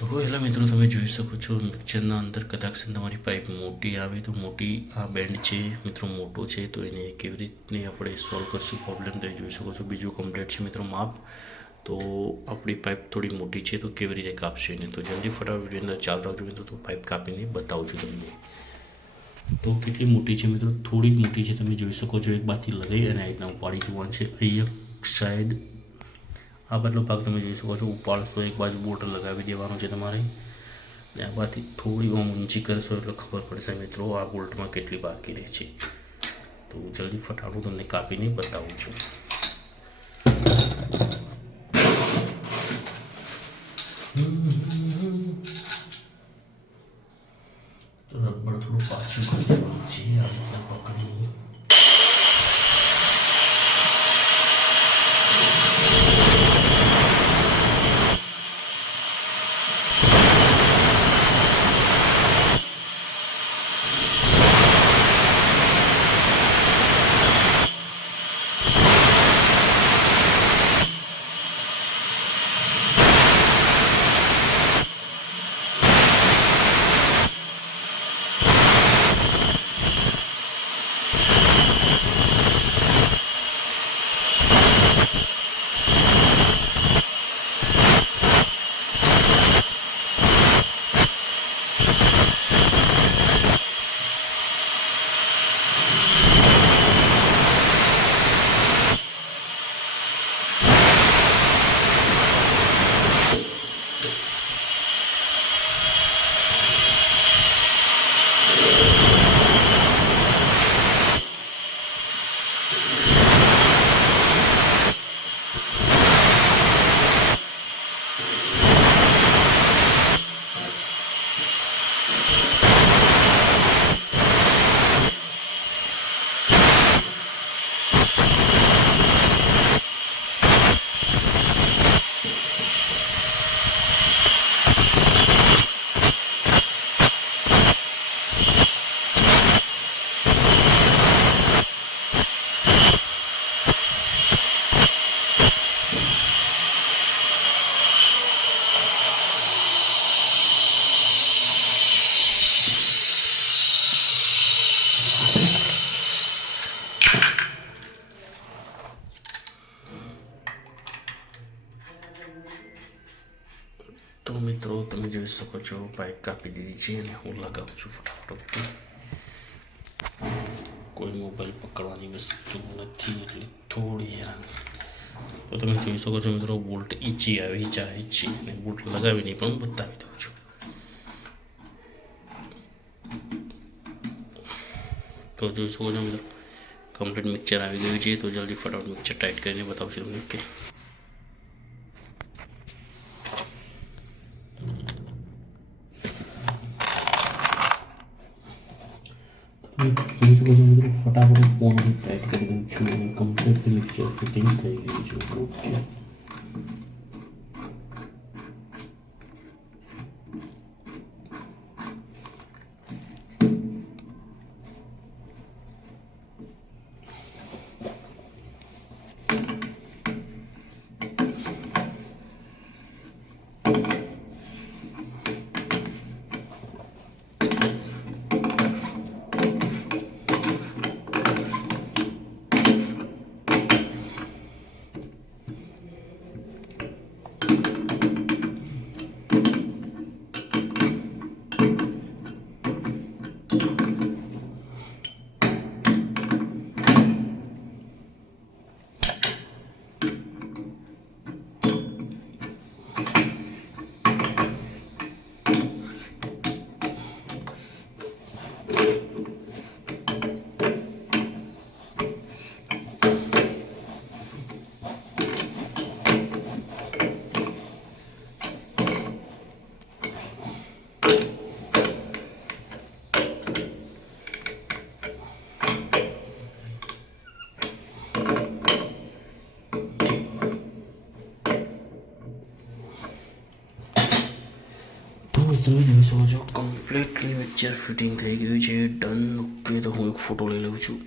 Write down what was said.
તો હેલો મિત્રો, તમે જોઈ શકો છો મિક્સરના અંદર કદાચ તમારી પાઇપ મોટી આવી તો મોટી આ બેન્ડ છે મિત્રો, મોટો છે તો એને કેવી રીતને આપણે સોલ્વ કરશું પ્રોબ્લેમ તો જોઈ શકો છો. બીજું કમ્પ્લીટ છે મિત્રો માપ. તો આપણી પાઇપ થોડી મોટી છે તો કેવી રીતે કાપશે એને, તો જલ્દી ફટાફટ વિડીયો અંદર ચાલુ રાખજો મિત્રો. તો પાઇપ કાપીને બતાવું છું તમને. તો કેટલી મોટી છે મિત્રો, થોડી જ મોટી છે. તમે જોઈ શકો છો એક બાજુથી લગાવી અને આ રીતના ઉપાડી જોવાનું છે. અહીંયા સાઈડ આ બાજુનો ભાગ તમે જોઈ શકો છો, ઉપાડશો એક બાજુ બોલ્ટ લગાવી દેવાનું છે તમારે, ને આ બાજુથી થોડી આમ ઊંચી કરશો એટલે ખબર પડશે મિત્રો આ બોલ્ટમાં કેટલી બાકી રહે છે. તો જલ્દી ફટાફટ તમને કાપીને બતાવું છું. તો રબર થોડું પાછું કરી દેવાનું છે, આ રીતના પકડી તો મિત્રો તમે જોઈ શકો છો પાઇપ કાપી દીધી છે અને હું લગાવું છું ફટાફટ. કોઈ મોબાઈલ પકડવાની વસ્તુ નથી એટલે થોડી હેરાન. તો તમે જોઈ શકો છો મિત્રો બોલ્ટ ઈચી આવી જાય છે અને બોલ્ટ લગાવીને પણ બતાવી દઉં છું. તો જોઈ શકો છો મિત્રો કમ્પ્લીટ મિક્સર આવી ગયું છે. તો જલ્દી ફટાફટ મિક્સર ટાઈટ કરીને બતાવશું તમને કે જોઈ શકો છો મિત્રો ફટાફટ ફોનથી ટાઈટ કરી દઉં છું અને કમ્પ્લીટ મિક્સર ફિટિંગ થઈ ગયું છે. ઓકે, તમે જોઈ શકો છો કમ્પ્લીટલી મિક્સર ફિટિંગ થઈ ગયું છે, ડન. ઓકે, તો હું એક ફોટો લઈ લઉં છું.